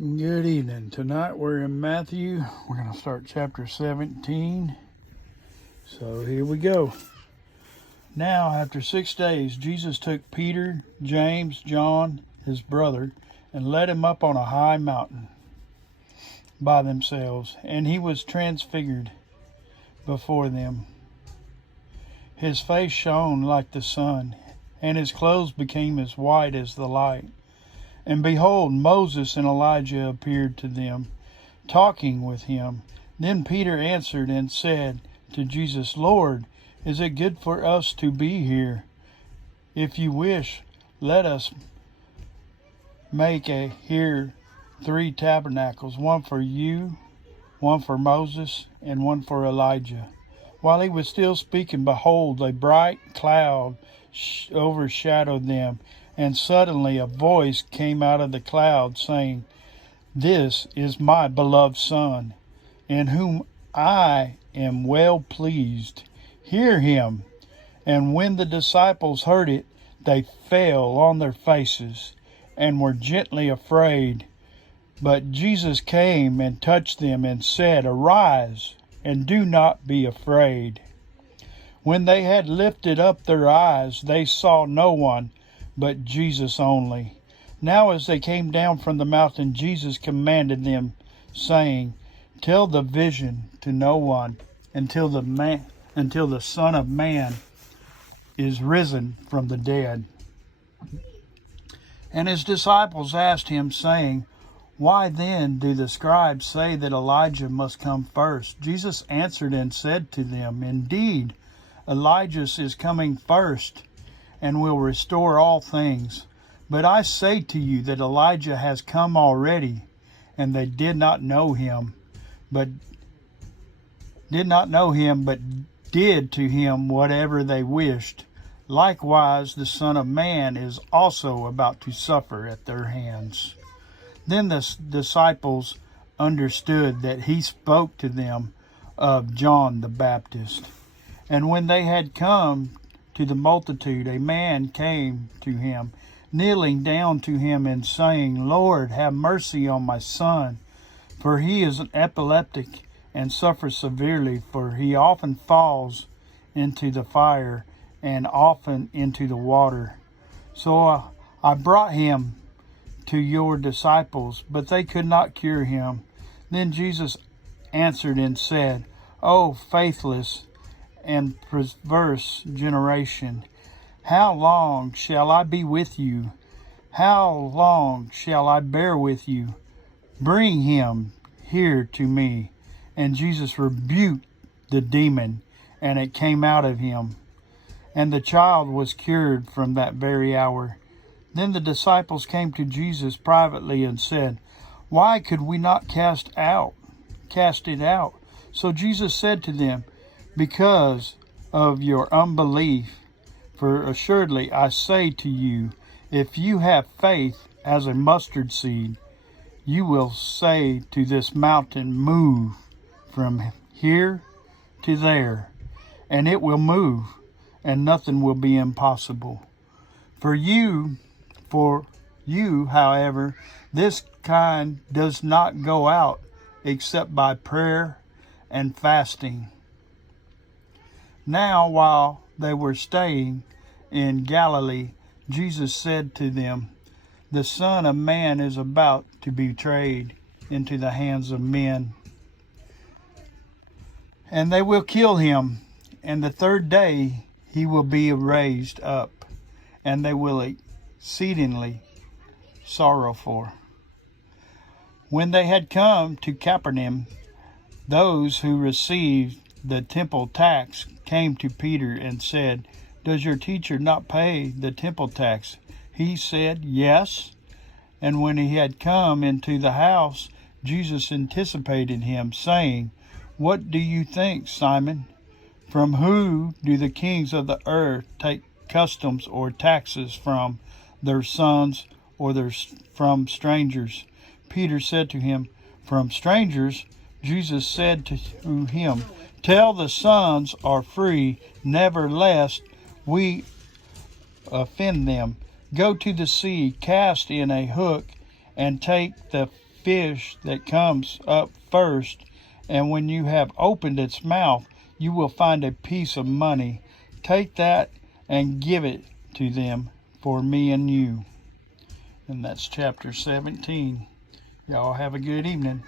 Good evening. Tonight we're in Matthew. We're going to start chapter 17. So here we go. Now, after 6 days, Jesus took Peter, James, John, his brother, and led him up on a high mountain by themselves, and he was transfigured before them. His face shone like the sun, and his clothes became as white as the light. And behold, Moses and Elijah appeared to them, talking with him. Then Peter answered and said to Jesus, Lord, is it good for us to be here? If you wish, let us make here 3 tabernacles, one for you, one for Moses, and one for Elijah. While he was still speaking, behold, a bright cloud overshadowed them. And suddenly a voice came out of the cloud saying, This is my beloved Son, in whom I am well pleased. Hear him. And when the disciples heard it, they fell on their faces and were gently afraid. But Jesus came and touched them and said, Arise, and do not be afraid. When they had lifted up their eyes, they saw no one but Jesus only. Now as they came down from the mountain, Jesus commanded them, saying, Tell the vision to no one until the Son of Man is risen from the dead. And his disciples asked him, saying, Why then do the scribes say that Elijah must come first? Jesus answered and said to them, Indeed, Elijah is coming first, and will restore all things. But I say to you that Elijah has come already, and they did not know him, but did to him whatever they wished. Likewise, the Son of Man is also about to suffer at their hands. Then the disciples understood that he spoke to them of John the Baptist. And when they had come to the multitude, a man came to him, kneeling down to him and saying, Lord, have mercy on my son, for he is an epileptic and suffers severely, for he often falls into the fire and often into the water. So I brought him to your disciples, but they could not cure him. Then Jesus answered and said, O faithless and perverse generation, how long shall I be with you? How long shall I bear with you? Bring him here to me. And Jesus rebuked the demon, and it came out of him. And the child was cured from that very hour. Then the disciples came to Jesus privately and said, Why could we not cast it out? So Jesus said to them, Because of your unbelief. For assuredly I say to you, if you have faith as a mustard seed, you will say to this mountain, Move from here to there, and it will move, and nothing will be impossible. For you, however, this kind does not go out except by prayer and fasting. Now, while they were staying in Galilee, Jesus said to them, The Son of Man is about to be betrayed into the hands of men, and they will kill him, and the 3rd day he will be raised up, and they will exceedingly sorrow for. When they had come to Capernaum, those who received the temple tax came to Peter and said, Does your teacher not pay the temple tax? He said, Yes. And when he had come into the house, Jesus anticipated him, saying, What do you think, Simon? From who do the kings of the earth take customs or taxes, from their sons or from strangers? Peter said to him, From strangers. Jesus said to him, Tell the sons are free, nevertheless we offend them. Go to the sea, cast in a hook, and take the fish that comes up first, and when you have opened its mouth, you will find a piece of money. Take that and give it to them for me and you." And that's chapter 17. Y'all have a good evening.